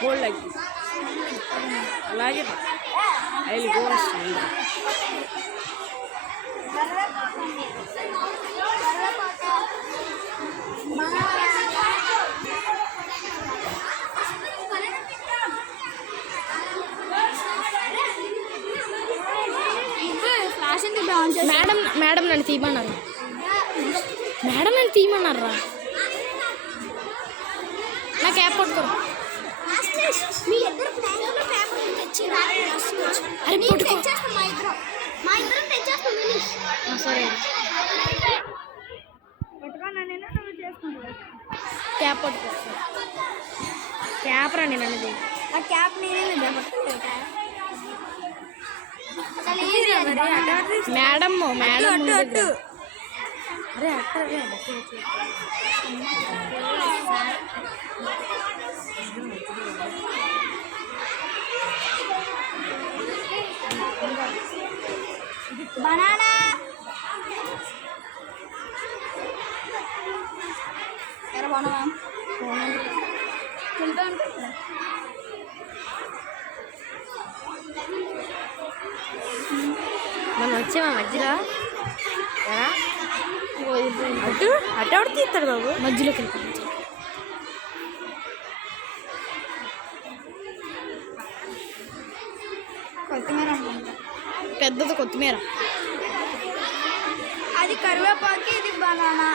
Hold like this. Like it. I'll go straight. Madam నన్ను తీయమన్నారు. Madam నన్ను తీయమన్నారా? నా cap పట్టుకో. సరే క్యాప్ పట్టుకో. క్యాప్ రండి నన్నది. ఆ క్యాప్ మేడం మేడం అరే అట్టే బనానా ఎర బనానా తింటా మనం వచ్చామా మధ్యలో అటు అటు అటు తీస్తాడు బాబు మధ్యలోకి వెళ్ళి కొత్తిమీర పెద్దది కొత్తిమీర అది కరివేపాకు ఇది బనానా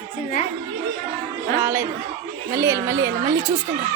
వచ్చిందా రాలేదు మళ్ళీ వెళ్ళి మళ్ళీ చూసుకుంటా